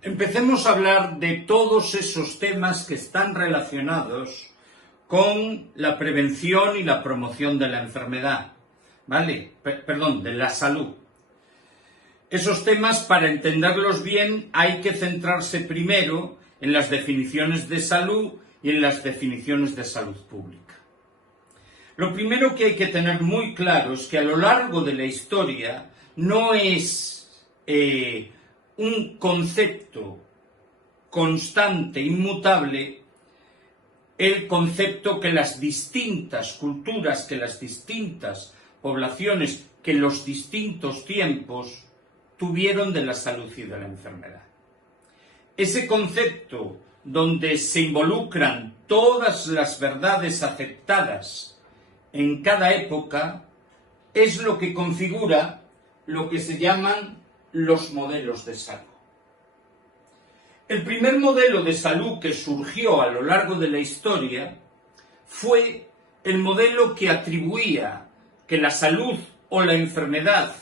Empecemos a hablar de todos esos temas que están relacionados con la prevención y la promoción de la enfermedad, ¿vale? Perdón, de la salud. Esos temas, para entenderlos bien, hay que centrarse primero en las definiciones de salud y en las definiciones de salud pública. Lo primero que hay que tener muy claro es que a lo largo de la historia no es un concepto constante, inmutable, el concepto que las distintas culturas, que las distintas poblaciones, que los distintos tiempos tuvieron de la salud y de la enfermedad. Ese concepto donde se involucran todas las verdades aceptadas en cada época es lo que configura lo que se llaman los modelos de salud. El primer modelo de salud que surgió a lo largo de la historia fue el modelo que atribuía que la salud o la enfermedad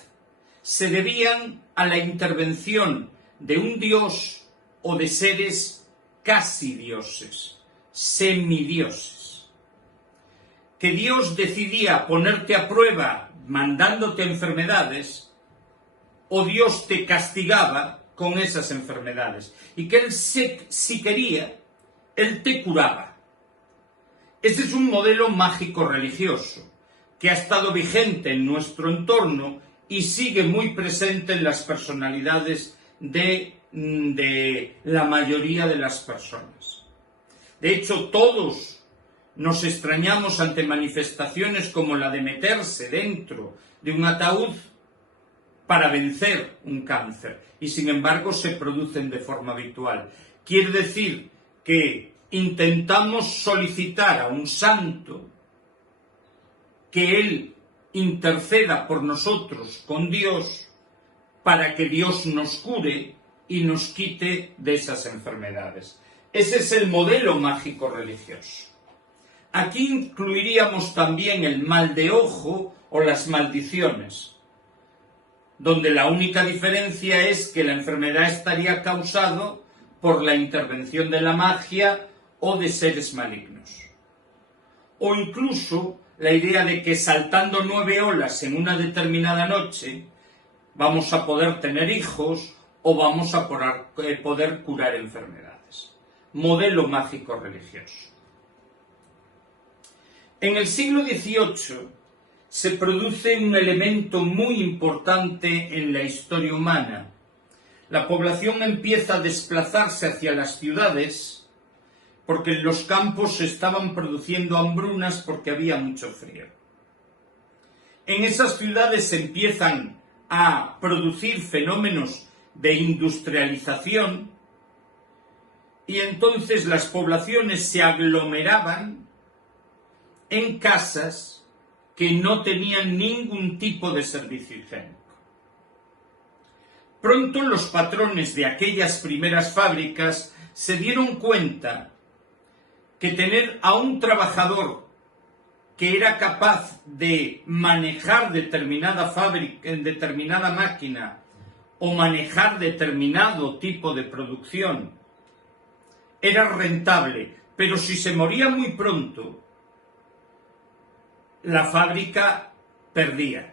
se debían a la intervención de un dios o de seres casi dioses, semidioses. Que Dios decidía ponerte a prueba mandándote enfermedades, o Dios te castigaba con esas enfermedades, y que Él, si quería, Él te curaba. Este es un modelo mágico religioso que ha estado vigente en nuestro entorno y sigue muy presente en las personalidades de la mayoría de las personas. De hecho, todos nos extrañamos ante manifestaciones como la de meterse dentro de un ataúd para vencer un cáncer, y sin embargo se producen de forma habitual. Quiere decir que intentamos solicitar a un santo que él interceda por nosotros con Dios para que Dios nos cure y nos quite de esas enfermedades. Ese es el modelo mágico religioso. Aquí incluiríamos también el mal de ojo o las maldiciones, donde la única diferencia es que la enfermedad estaría causada por la intervención de la magia o de seres malignos. O incluso la idea de que saltando 9 olas en una determinada noche vamos a poder tener hijos o vamos a poder curar enfermedades. Modelo mágico religioso. En el siglo XVIII se produce un elemento muy importante en la historia humana. La población empieza a desplazarse hacia las ciudades porque en los campos se estaban produciendo hambrunas porque había mucho frío. En esas ciudades se empiezan a producir fenómenos de industrialización y entonces las poblaciones se aglomeraban en casas que no tenían ningún tipo de servicio higiénico. Pronto los patrones de aquellas primeras fábricas se dieron cuenta que tener a un trabajador que era capaz de manejar determinada fábrica, determinada máquina, o manejar determinado tipo de producción, era rentable, pero si se moría muy pronto, la fábrica perdía.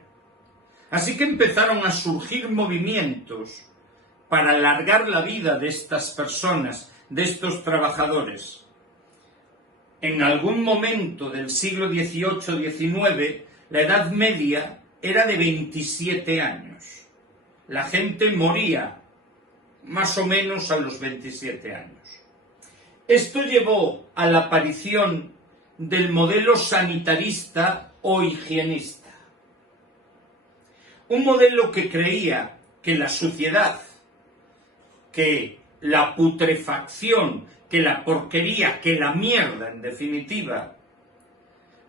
Así que empezaron a surgir movimientos para alargar la vida de estas personas, de estos trabajadores. En algún momento del siglo XVIII-XIX, la edad media era de 27 años. La gente moría más o menos a los 27 años. Esto llevó a la aparición del modelo sanitarista o higienista. Un modelo que creía que la suciedad, que la putrefacción, que la porquería, que la mierda, en definitiva,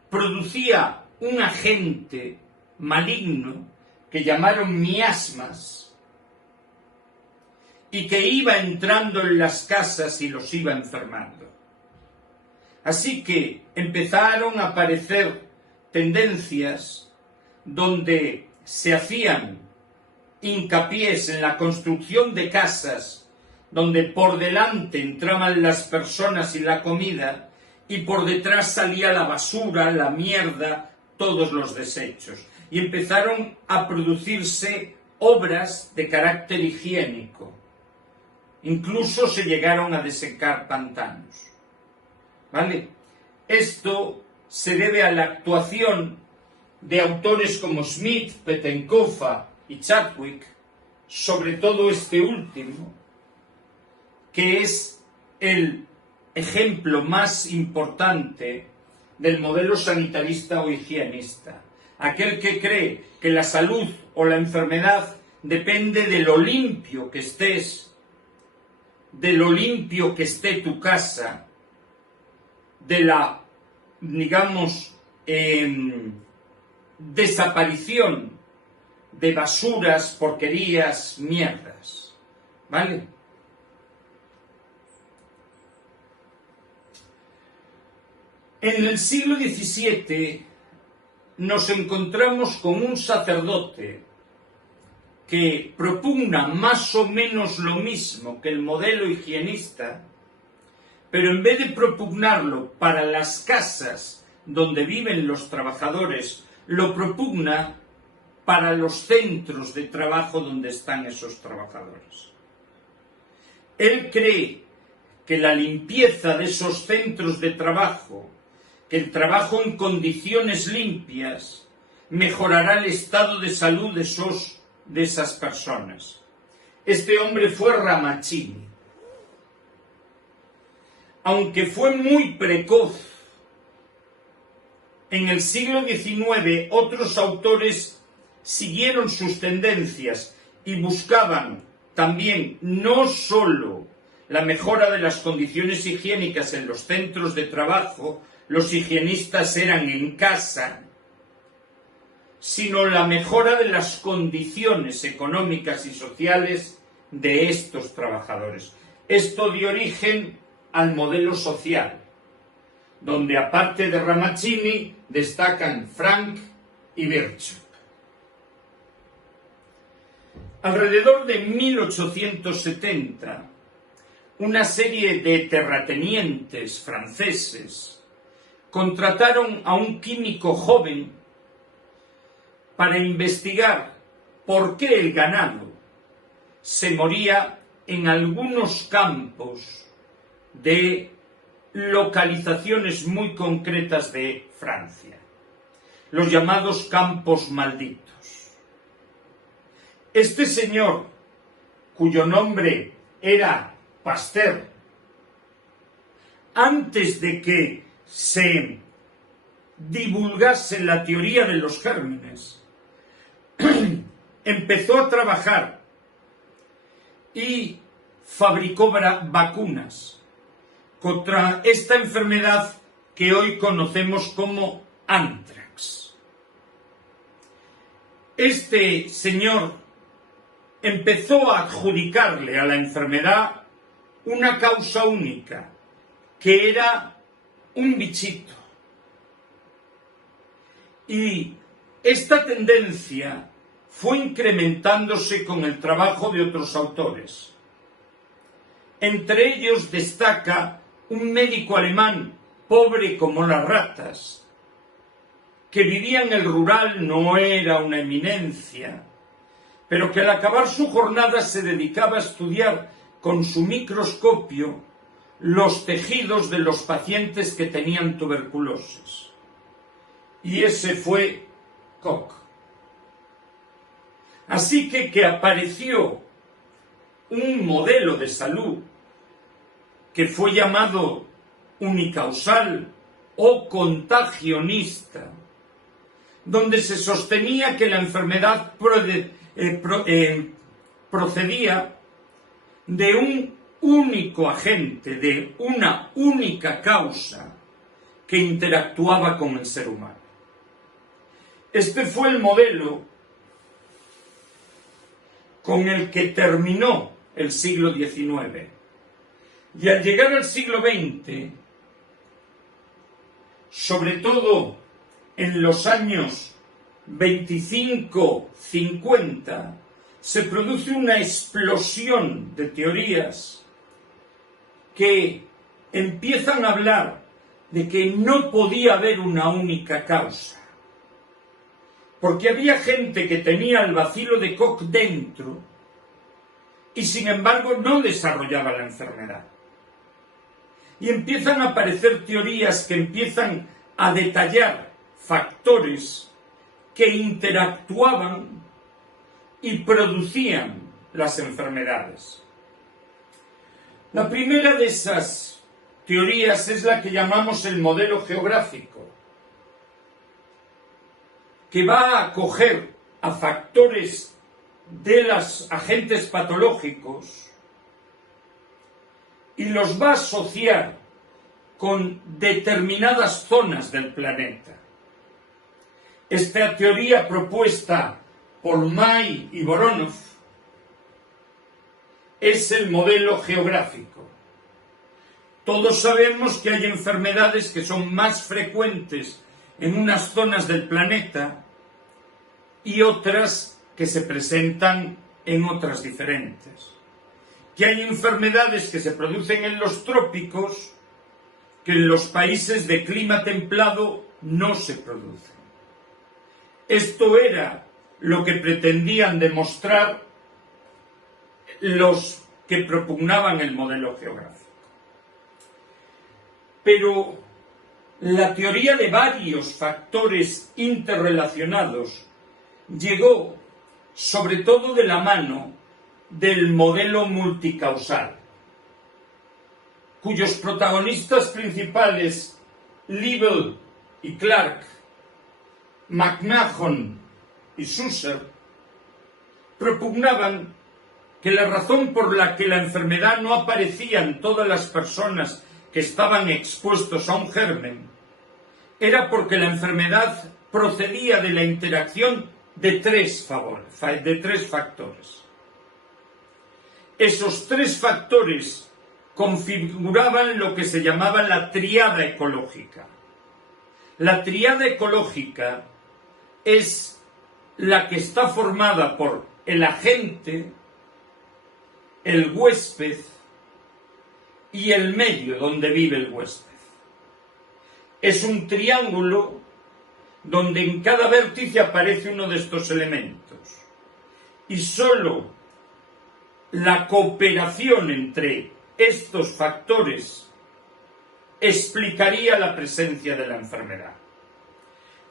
producía un agente maligno que llamaron miasmas y que iba entrando en las casas y los iba enfermando. Así que empezaron a aparecer tendencias donde se hacían hincapiés en la construcción de casas donde por delante entraban las personas y la comida, y por detrás salía la basura, la mierda, todos los desechos. Y empezaron a producirse obras de carácter higiénico. Incluso se llegaron a desecar pantanos. ¿Vale? Esto se debe a la actuación de autores como Smith, Pettenkofer y Chadwick, sobre todo este último, que es el ejemplo más importante del modelo sanitarista o higienista. Aquel que cree que la salud o la enfermedad depende de lo limpio que estés, de lo limpio que esté tu casa, de la, digamos, desaparición de basuras, porquerías, mierdas. ¿Vale? En el siglo XVII nos encontramos con un sacerdote que propugna más o menos lo mismo que el modelo higienista, pero en vez de propugnarlo para las casas donde viven los trabajadores, lo propugna para los centros de trabajo donde están esos trabajadores. Él cree que la limpieza de esos centros de trabajo, que el trabajo en condiciones limpias, mejorará el estado de salud de esas personas. Este hombre fue Ramazzini. Aunque fue muy precoz, en el siglo XIX otros autores siguieron sus tendencias y buscaban también no solo la mejora de las condiciones higiénicas en los centros de trabajo, los higienistas eran en casa, sino la mejora de las condiciones económicas y sociales de estos trabajadores. Esto dio origen al modelo social, donde aparte de Ramazzini destacan Frank y Virchow. Alrededor de 1870, una serie de terratenientes franceses contrataron a un químico joven para investigar por qué el ganado se moría en algunos campos de localizaciones muy concretas de Francia, los llamados campos malditos. Este señor, cuyo nombre era Pasteur, antes de que se divulgase la teoría de los gérmenes, empezó a trabajar y fabricó vacunas contra esta enfermedad que hoy conocemos como anthrax. Este señor empezó a adjudicarle a la enfermedad una causa única, que era un bichito. Y esta tendencia fue incrementándose con el trabajo de otros autores. Entre ellos destaca un médico alemán, pobre como las ratas, que vivía en el rural, no era una eminencia, pero que al acabar su jornada se dedicaba a estudiar con su microscopio los tejidos de los pacientes que tenían tuberculosis. Y ese fue Koch. Así que apareció un modelo de salud que fue llamado unicausal o contagionista, donde se sostenía que la enfermedad procedía de un único agente, de una única causa que interactuaba con el ser humano. Este fue el modelo con el que terminó el siglo XIX. Y al llegar al siglo XX, sobre todo en los años 25-50, se produce una explosión de teorías que empiezan a hablar de que no podía haber una única causa, porque había gente que tenía el bacilo de Koch dentro y sin embargo no desarrollaba la enfermedad. Y empiezan a aparecer teorías que empiezan a detallar factores que interactuaban y producían las enfermedades. La primera de esas teorías es la que llamamos el modelo geográfico, que va a coger a factores de los agentes patológicos y los va a asociar con determinadas zonas del planeta. Esta teoría propuesta por May y Voronov es el modelo geográfico. Todos sabemos que hay enfermedades que son más frecuentes en unas zonas del planeta y otras que se presentan en otras diferentes. Que hay enfermedades que se producen en los trópicos que en los países de clima templado no se producen. Esto era lo que pretendían demostrar los que propugnaban el modelo geográfico. Pero la teoría de varios factores interrelacionados llegó sobre todo de la mano del modelo multicausal, cuyos protagonistas principales, Liebel y Clark, McMahon y Susser, propugnaban que la razón por la que la enfermedad no aparecía en todas las personas que estaban expuestos a un germen era porque la enfermedad procedía de la interacción de tres factores. Esos tres factores configuraban lo que se llamaba la tríada ecológica. La tríada ecológica es la que está formada por el agente, el huésped y el medio donde vive el huésped. Es un triángulo donde en cada vértice aparece uno de estos elementos y sólo la cooperación entre estos factores explicaría la presencia de la enfermedad.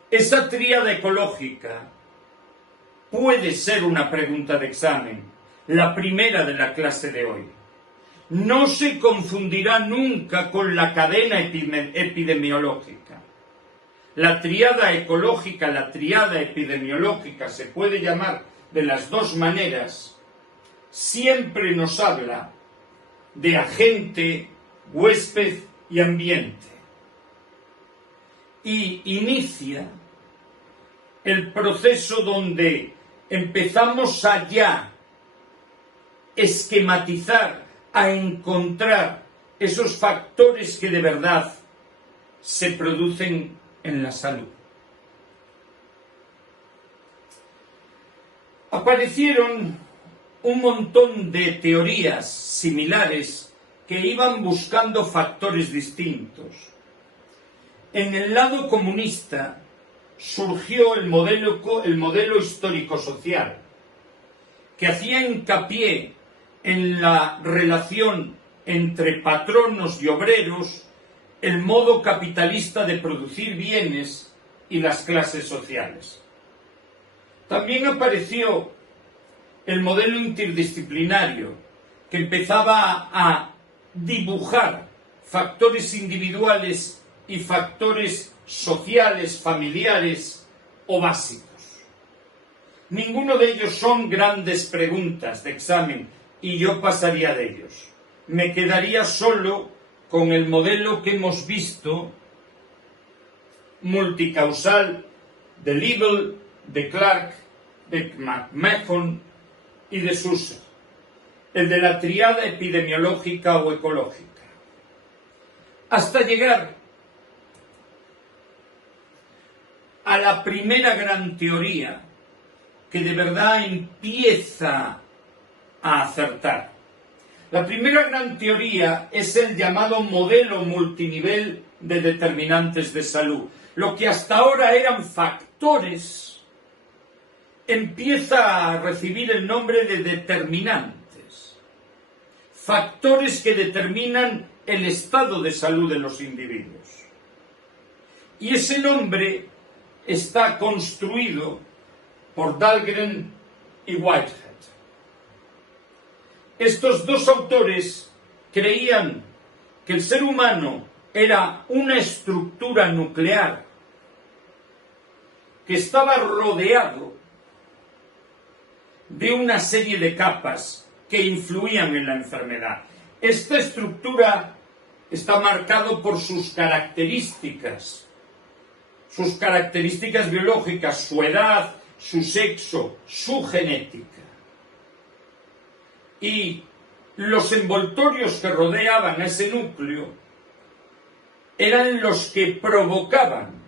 Esa tríada ecológica puede ser una pregunta de examen, la primera de la clase de hoy. No se confundirá nunca con la cadena epidemiológica. La tríada ecológica, la tríada epidemiológica, se puede llamar de las dos maneras, siempre nos habla de agente, huésped y ambiente. Y inicia el proceso donde empezamos a ya esquematizar, a encontrar esos factores que de verdad se producen en la salud. Aparecieron un montón de teorías similares que iban buscando factores distintos. En el lado comunista surgió el modelo histórico-social, que hacía hincapié en la relación entre patronos y obreros, el modo capitalista de producir bienes y las clases sociales. También apareció el modelo interdisciplinario, que empezaba a dibujar factores individuales y factores sociales, familiares o básicos. Ninguno de ellos son grandes preguntas de examen y yo pasaría de ellos. Me quedaría solo con el modelo que hemos visto, multicausal, de Liebel, de Clark, de McMahon y de Susser, el de la tríada epidemiológica o ecológica, hasta llegar a la primera gran teoría que de verdad empieza a acertar. La primera gran teoría es el llamado modelo multinivel de determinantes de salud. Lo que hasta ahora eran factores empieza a recibir el nombre de determinantes. Factores que determinan el estado de salud de los individuos. Y ese nombre está construido por Dahlgren y Whitehead. Estos dos autores creían que el ser humano era una estructura nuclear que estaba rodeado de una serie de capas que influían en la enfermedad. Esta estructura está marcada por sus características biológicas, su edad, su sexo, su genética. Y los envoltorios que rodeaban a ese núcleo eran los que provocaban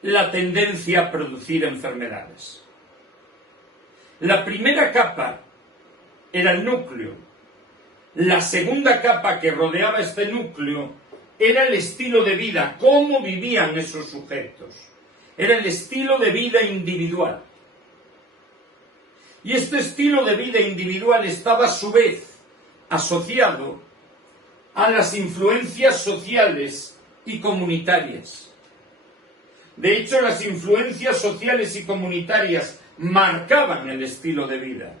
la tendencia a producir enfermedades. La primera capa era el núcleo. La segunda capa que rodeaba este núcleo era el estilo de vida, cómo vivían esos sujetos. Era el estilo de vida individual. Y este estilo de vida individual estaba a su vez asociado a las influencias sociales y comunitarias. De hecho, las influencias sociales y comunitarias marcaban el estilo de vida.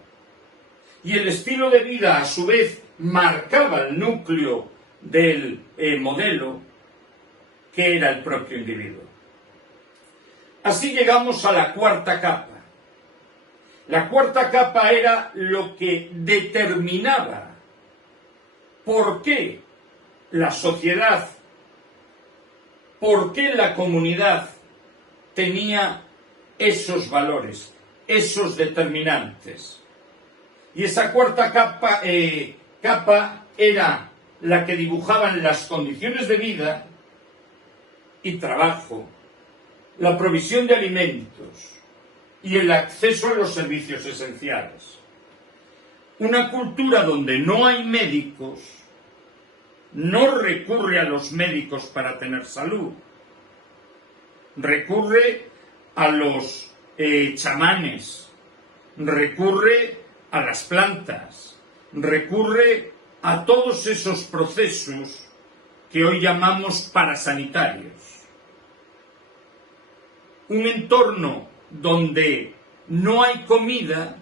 Y el estilo de vida, a su vez, marcaba el núcleo del modelo, que era el propio individuo. Así llegamos a la cuarta capa. La cuarta capa era lo que determinaba por qué la sociedad, por qué la comunidad tenía esos valores, esos determinantes. Y esa cuarta capa era la que dibujaban las condiciones de vida y trabajo, la provisión de alimentos y el acceso a los servicios esenciales. Una cultura donde no hay médicos no recurre a los médicos para tener salud, recurre a los chamanes, recurre a las plantas, recurre a todos esos procesos que hoy llamamos parasanitarios. Un entorno donde no hay comida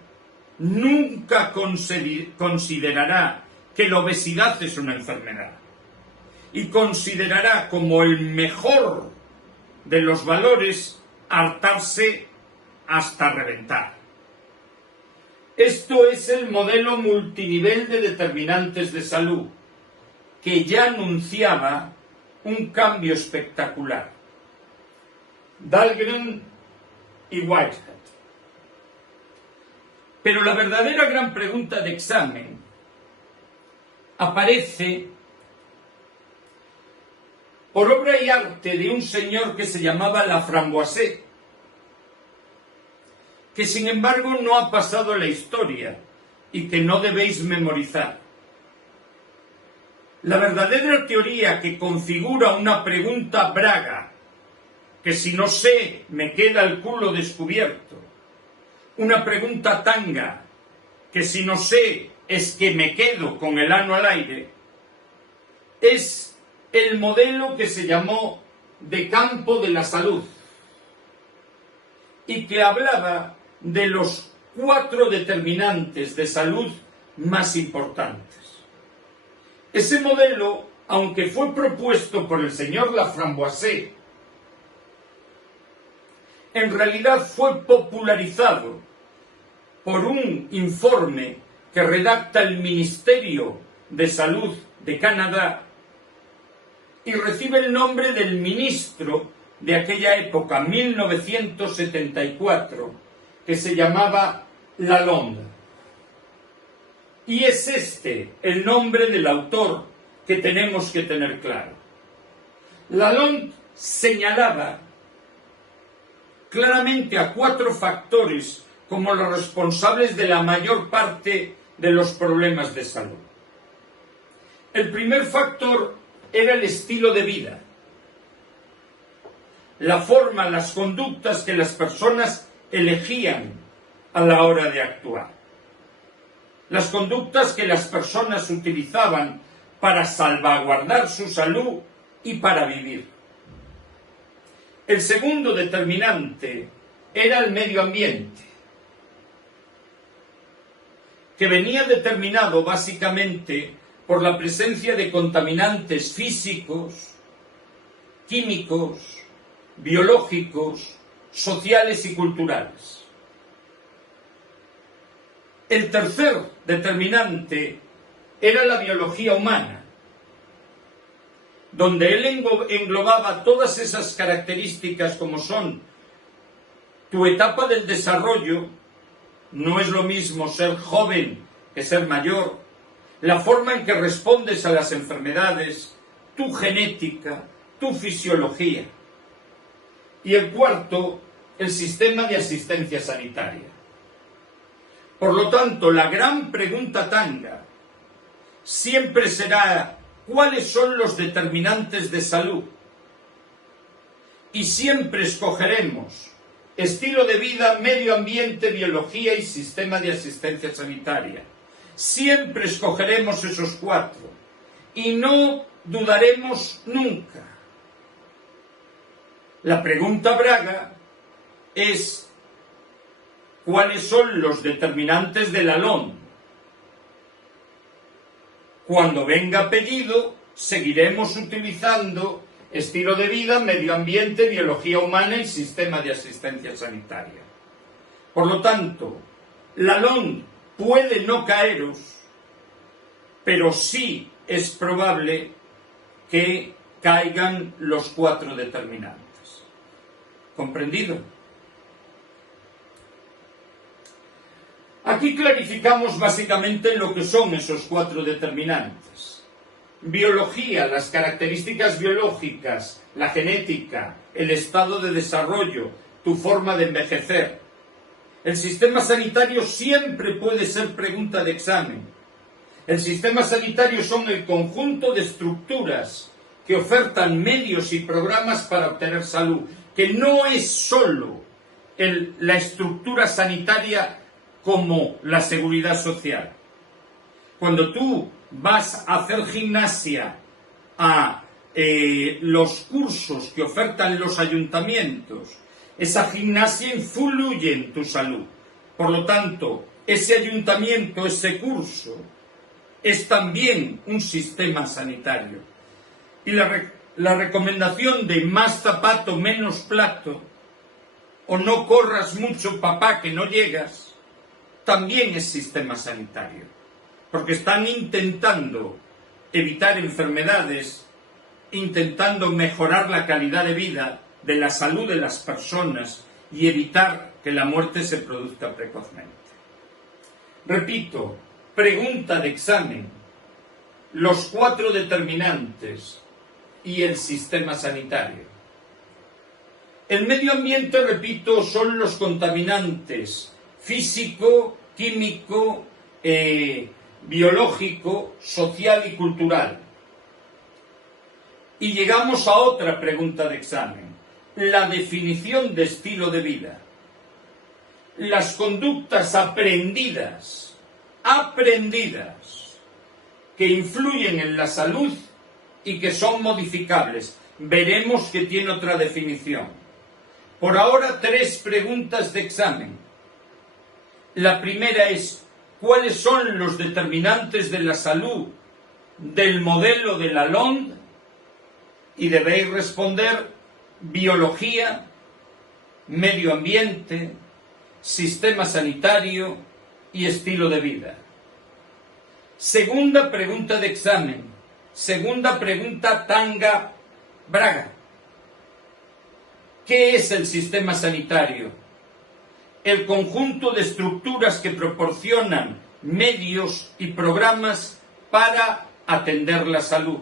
nunca considerará que la obesidad es una enfermedad y considerará como el mejor de los valores hartarse hasta reventar. Esto es el modelo multinivel de determinantes de salud, que ya anunciaba un cambio espectacular. Dahlgren y Whitehead. Pero la verdadera gran pregunta de examen aparece por obra y arte de un señor que se llamaba Laframboise, que sin embargo no ha pasado a la historia y que no debéis memorizar. La verdadera teoría que configura una pregunta braga, que si no sé me queda el culo descubierto, una pregunta tanga, que si no sé es que me quedo con el ano al aire, es el modelo que se llamó de campo de la salud y que hablaba de los 4 determinantes de salud más importantes. Ese modelo, aunque fue propuesto por el señor Laframboise, en realidad fue popularizado por un informe que redacta el Ministerio de Salud de Canadá y recibe el nombre del ministro de aquella época, 1974, que se llamaba Lalonde. Y es este el nombre del autor que tenemos que tener claro. Lalonde señalaba claramente a 4 factores como los responsables de la mayor parte de los problemas de salud. El primer factor era el estilo de vida, la forma, las conductas que las personas elegían a la hora de actuar, las conductas que las personas utilizaban para salvaguardar su salud y para vivir. El segundo determinante era el medio ambiente, que venía determinado básicamente por la presencia de contaminantes físicos, químicos, biológicos, sociales y culturales. El tercer determinante era la biología humana, donde él englobaba todas esas características como son tu etapa del desarrollo. No es lo mismo ser joven que ser mayor, la forma en que respondes a las enfermedades, tu genética, tu fisiología. Y el cuarto, el sistema de asistencia sanitaria. Por lo tanto, la gran pregunta tanga siempre será: ¿cuáles son los determinantes de salud? Y siempre escogeremos estilo de vida, medio ambiente, biología y sistema de asistencia sanitaria. Siempre escogeremos esos cuatro y no dudaremos nunca. La pregunta braga es: ¿cuáles son los determinantes de la LOM? Cuando venga pedido, seguiremos utilizando estilo de vida, medio ambiente, biología humana y sistema de asistencia sanitaria. Por lo tanto, la LOM puede no caeros, pero sí es probable que caigan los cuatro determinantes. ¿Comprendido? Aquí clarificamos básicamente lo que son esos cuatro determinantes. Biología, las características biológicas, la genética, el estado de desarrollo, tu forma de envejecer. El sistema sanitario siempre puede ser pregunta de examen. El sistema sanitario son el conjunto de estructuras que ofertan medios y programas para obtener salud, que no es solo la estructura sanitaria como la seguridad social. Cuando tú vas a hacer gimnasia a los cursos que ofertan los ayuntamientos, esa gimnasia influye en tu salud. Por lo tanto, ese ayuntamiento, ese curso, es también un sistema sanitario. Y la recomendación de más zapato, menos plato, o no corras mucho, papá, que no llegas, también es sistema sanitario. Porque están intentando evitar enfermedades, intentando mejorar la calidad de vida, de la salud de las personas y evitar que la muerte se produzca precozmente. Repito, pregunta de examen: los cuatro determinantes y el sistema sanitario. El medio ambiente, repito, son los contaminantes físico, químico, biológico, social y cultural. Y llegamos a otra pregunta de examen: la definición de estilo de vida. Las conductas aprendidas, que influyen en la salud y que son modificables. Veremos que tiene otra definición. Por ahora, tres preguntas de examen. La primera es: ¿cuáles son los determinantes de la salud del modelo de la LOM? Y debéis responder: biología, medio ambiente, sistema sanitario y estilo de vida. Segunda pregunta de examen, segunda pregunta tanga braga. ¿Qué es el sistema sanitario? El conjunto de estructuras que proporcionan medios y programas para atender la salud.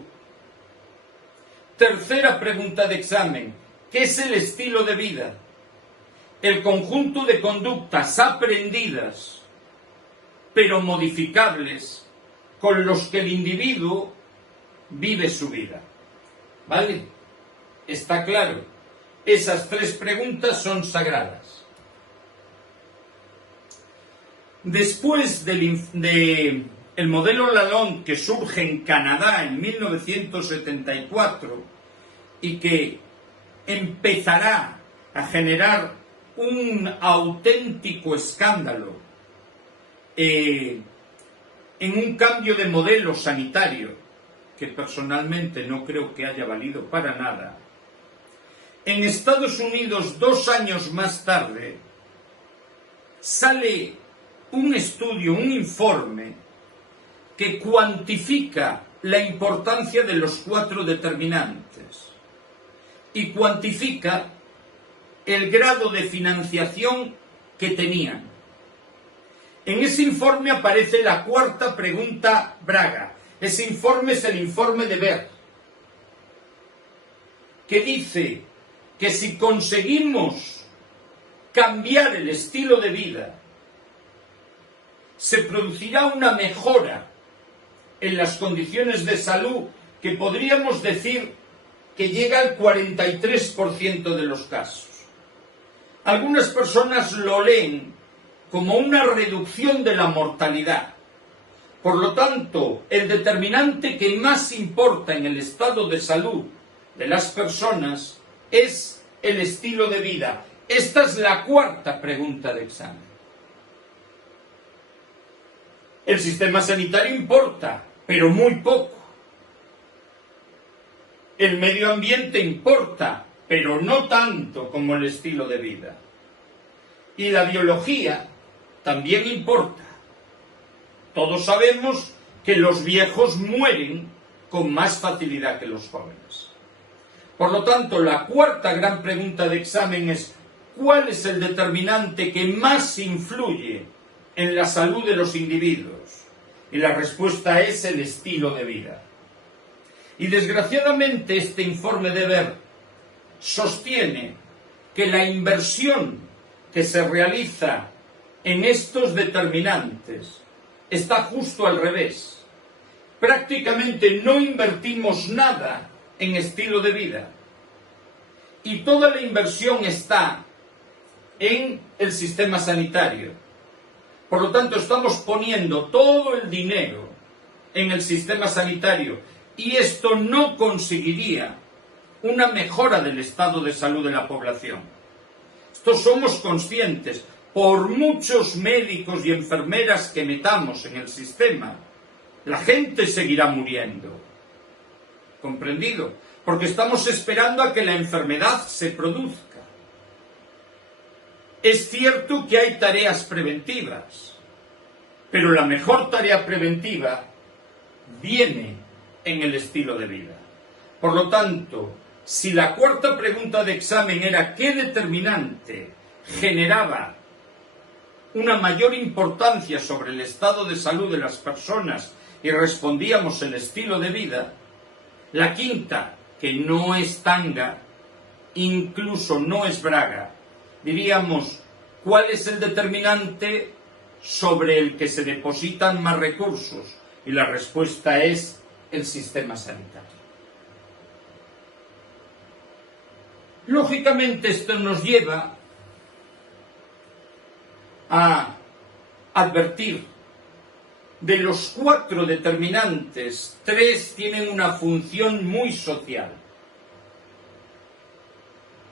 Tercera pregunta de examen: ¿qué es el estilo de vida? El conjunto de conductas aprendidas, pero modificables, con los que el individuo vive su vida. ¿Vale? Está claro. Esas tres preguntas son sagradas. Después del modelo Lalonde, que surge en Canadá en 1974 y que empezará a generar un auténtico escándalo en un cambio de modelo sanitario que personalmente no creo que haya valido para nada, en Estados Unidos 2 años más tarde sale un estudio, un informe que cuantifica la importancia de los 4 determinantes y cuantifica el grado de financiación que tenían. En ese informe aparece la 4ª pregunta Braga. Ese informe es el informe de Ver, que dice que si conseguimos cambiar el estilo de vida, se producirá una mejora en las condiciones de salud que podríamos decir que llega al 43% de los casos. Algunas personas lo leen como una reducción de la mortalidad. Por lo tanto, el determinante que más importa en el estado de salud de las personas es el estilo de vida. Esta es la 4ª pregunta de examen. El sistema sanitario importa, pero muy poco. El medio ambiente importa, pero no tanto como el estilo de vida. Y la biología también importa. Todos sabemos que los viejos mueren con más facilidad que los jóvenes. Por lo tanto, la 4ª gran pregunta de examen es: ¿cuál es el determinante que más influye en la salud de los individuos? Y la respuesta es el estilo de vida. Y desgraciadamente este informe de Ver sostiene que la inversión que se realiza en estos determinantes está justo al revés. Prácticamente no invertimos nada en estilo de vida. Y toda la inversión está en el sistema sanitario. Por lo tanto, estamos poniendo todo el dinero en el sistema sanitario y esto no conseguiría una mejora del estado de salud de la población. Esto somos conscientes. Por muchos médicos y enfermeras que metamos en el sistema, la gente seguirá muriendo. ¿Comprendido? Porque estamos esperando a que la enfermedad se produzca. Es cierto que hay tareas preventivas, pero la mejor tarea preventiva viene en el estilo de vida. Por lo tanto, si la 4ª pregunta de examen era ¿qué determinante generaba una mayor importancia sobre el estado de salud de las personas y respondíamos el estilo de vida? La 5ª, que no es tanga, incluso no es Braga, diríamos, ¿cuál es el determinante sobre el que se depositan más recursos? Y la respuesta es el sistema sanitario. Lógicamente esto nos lleva a advertir: de los 4 determinantes, 3 tienen una función muy social.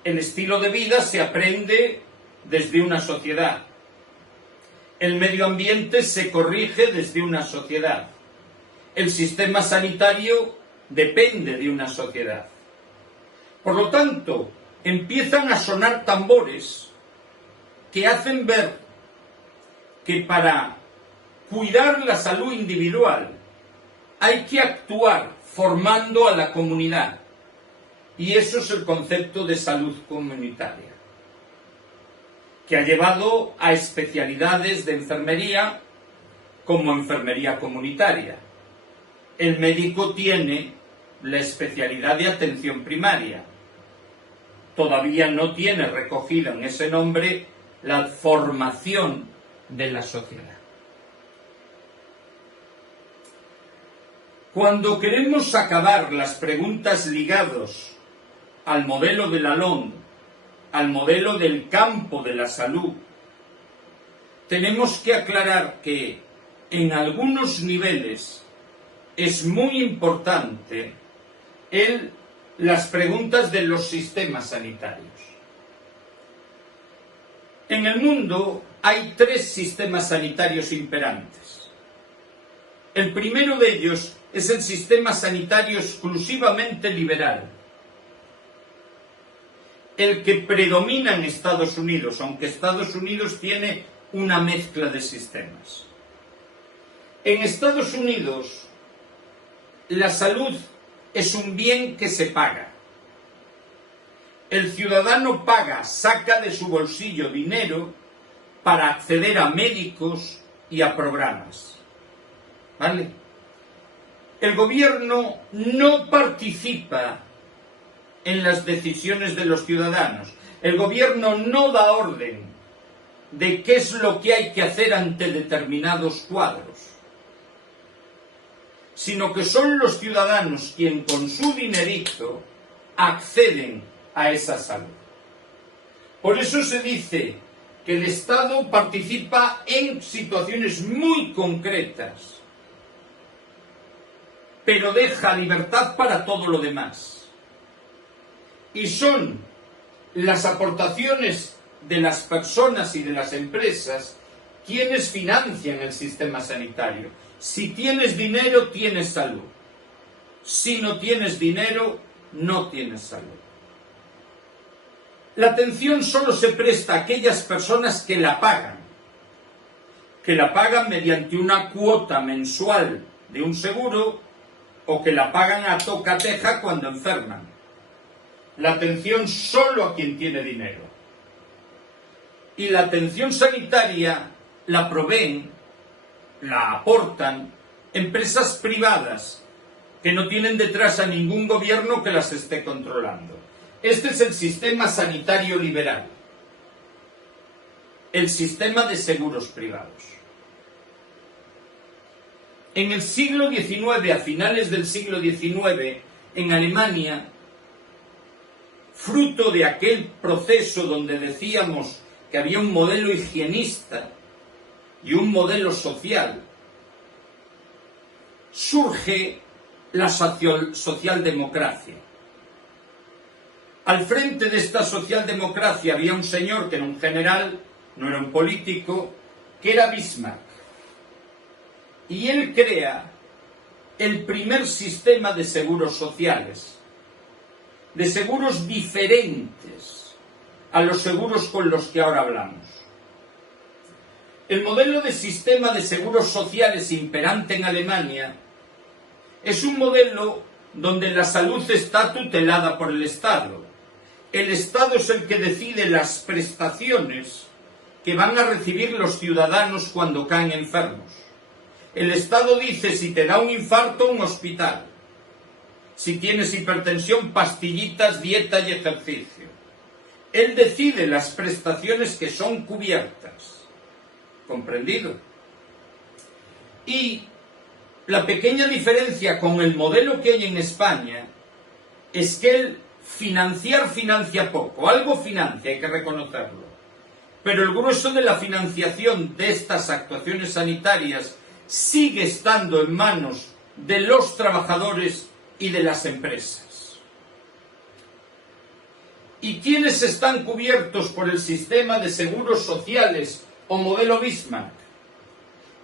El estilo de vida se aprende desde una sociedad. El medio ambiente se corrige desde una sociedad. El sistema sanitario depende de una sociedad. Por lo tanto, empiezan a sonar tambores que hacen ver que para cuidar la salud individual hay que actuar formando a la comunidad. Y eso es el concepto de salud comunitaria, que ha llevado a especialidades de enfermería como enfermería comunitaria. El médico tiene la especialidad de atención primaria. Todavía no tiene recogida en ese nombre la formación de la sociedad. Cuando queremos acabar las preguntas ligadas al modelo de Lalonde, al modelo del campo de la salud, tenemos que aclarar que en algunos niveles es muy importante las preguntas de los sistemas sanitarios. En el mundo hay 3 sistemas sanitarios imperantes. El primero de ellos es el sistema sanitario exclusivamente liberal, el que predomina en Estados Unidos, aunque Estados Unidos tiene una mezcla de sistemas. En Estados Unidos, la salud es un bien que se paga. El ciudadano paga, saca de su bolsillo dinero para acceder a médicos y a programas. ¿Vale? El gobierno no participa en las decisiones de los ciudadanos. El gobierno no da orden de qué es lo que hay que hacer ante determinados cuadros, sino que son los ciudadanos quienes con su dinerito acceden a esa salud. Por eso se dice que el Estado participa en situaciones muy concretas, pero deja libertad para todo lo demás. Y son las aportaciones de las personas y de las empresas quienes financian el sistema sanitario. Si tienes dinero, tienes salud. Si no tienes dinero, no tienes salud. La atención solo se presta a aquellas personas que la pagan mediante una cuota mensual de un seguro o que la pagan a tocateja cuando enferman. La atención solo a quien tiene dinero. Y la atención sanitaria la proveen, la aportan empresas privadas que no tienen detrás a ningún gobierno que las esté controlando. Este es el sistema sanitario liberal, el sistema de seguros privados. En el siglo XIX, a finales del siglo XIX, en Alemania, fruto de aquel proceso donde decíamos que había un modelo higienista y un modelo social, surge la socialdemocracia. Al frente de esta socialdemocracia había un señor que era un general, no era un político, que era Bismarck. Y él crea el primer sistema de seguros sociales, de seguros diferentes a los seguros con los que ahora hablamos. El modelo de sistema de seguros sociales imperante en Alemania es un modelo donde la salud está tutelada por el Estado. El Estado es el que decide las prestaciones que van a recibir los ciudadanos cuando caen enfermos. El Estado dice: si te da un infarto, un hospital. Si tienes hipertensión, pastillitas, dieta y ejercicio. Él decide las prestaciones que son cubiertas. ¿Comprendido? Y la pequeña diferencia con el modelo que hay en España es que él financia poco. Algo financia, hay que reconocerlo. Pero el grueso de la financiación de estas actuaciones sanitarias sigue estando en manos de los trabajadores y de las empresas. ¿Y quiénes están cubiertos por el sistema de seguros sociales o modelo Bismarck?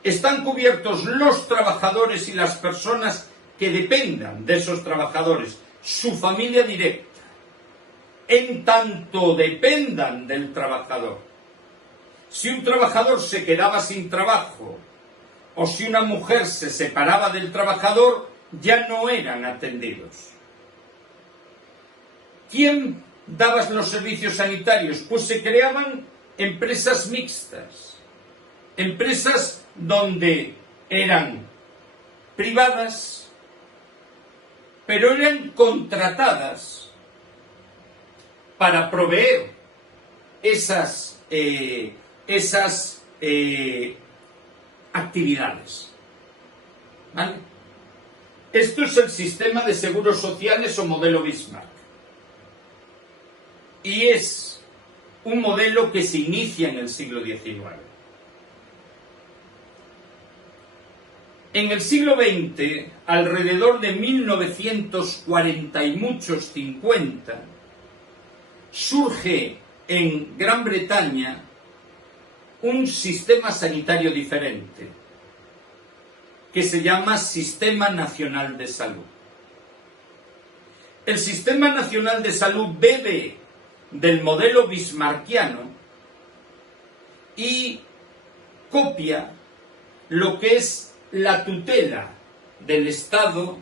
Están cubiertos los trabajadores y las personas que dependan de esos trabajadores, su familia directa, en tanto dependan del trabajador. Si un trabajador se quedaba sin trabajo o si una mujer se separaba del trabajador, ya no eran atendidos. ¿Quién daba los servicios sanitarios? Pues se creaban empresas mixtas, empresas donde eran privadas, pero eran contratadas para proveer esas actividades. ¿Vale? Esto es el sistema de seguros sociales o modelo Bismarck. Y es un modelo que se inicia en el siglo XIX. En el siglo XX, alrededor de 1940 y muchos 50, surge en Gran Bretaña un sistema sanitario diferente, que se llama Sistema Nacional de Salud. El Sistema Nacional de Salud bebe del modelo bismarckiano y copia lo que es la tutela del Estado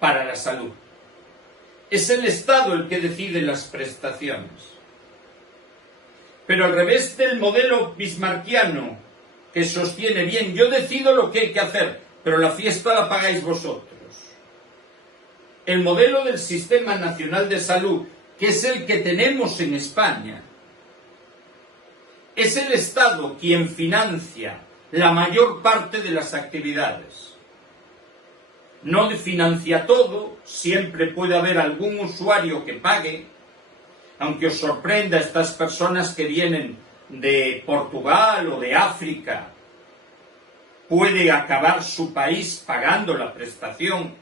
para la salud. Es el Estado el que decide las prestaciones. Pero al revés del modelo bismarckiano, que sostiene, bien, yo decido lo que hay que hacer, pero la fiesta la pagáis vosotros. El modelo del Sistema Nacional de Salud, que es el que tenemos en España, es el Estado quien financia la mayor parte de las actividades. No financia todo, siempre puede haber algún usuario que pague, aunque os sorprenda estas personas que vienen de Portugal o de África, puede acabar su país pagando la prestación,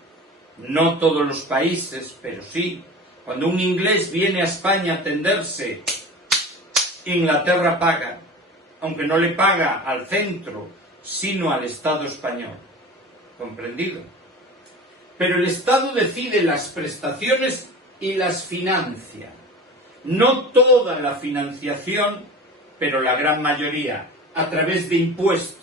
no todos los países, pero sí. Cuando un inglés viene a España a atenderse, Inglaterra paga, aunque no le paga al centro, sino al Estado español. ¿Comprendido? Pero el Estado decide las prestaciones y las financia. No toda la financiación, pero la gran mayoría, a través de impuestos.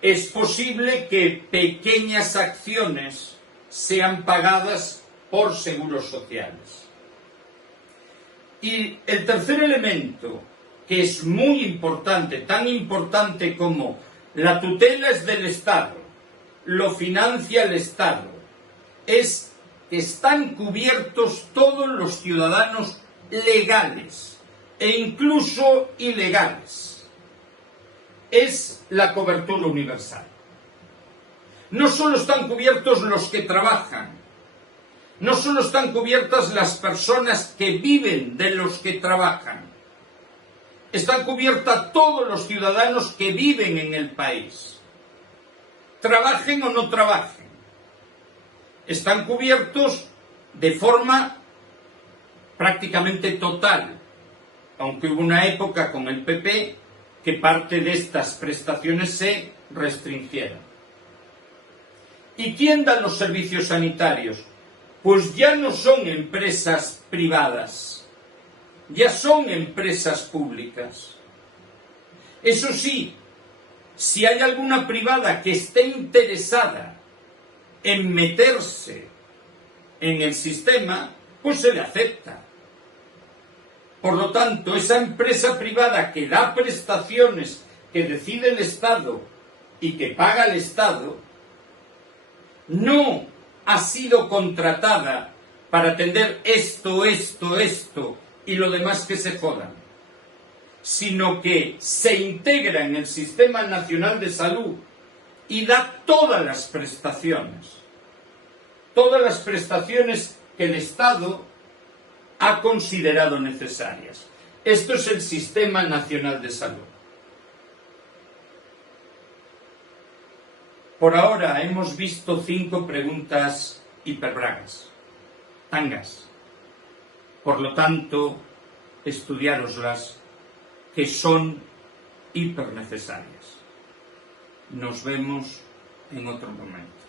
Es posible que pequeñas acciones sean pagadas por seguros sociales. Y el tercer elemento, que es muy importante, tan importante como la tutela es del Estado, lo financia el Estado, es que están cubiertos todos los ciudadanos legales e incluso ilegales. Es la cobertura universal. No solo están cubiertos los que trabajan, no solo están cubiertas las personas que viven de los que trabajan, están cubiertas todos los ciudadanos que viven en el país, trabajen o no trabajen. Están cubiertos de forma prácticamente total, aunque hubo una época con el PP que parte de estas prestaciones se restringieron. ¿Y quién da los servicios sanitarios? Pues ya no son empresas privadas, ya son empresas públicas. Eso sí, si hay alguna privada que esté interesada en meterse en el sistema, pues se le acepta. Por lo tanto, esa empresa privada que da prestaciones que decide el Estado y que paga el Estado, no ha sido contratada para atender esto y lo demás que se jodan, sino que se integra en el Sistema Nacional de Salud y da todas las prestaciones que el Estado ha considerado necesarias. Esto es el Sistema Nacional de Salud. Por ahora hemos visto 5 preguntas hiperbragas, tangas. Por lo tanto, estudiároslas, que son hipernecesarias. Nos vemos en otro momento.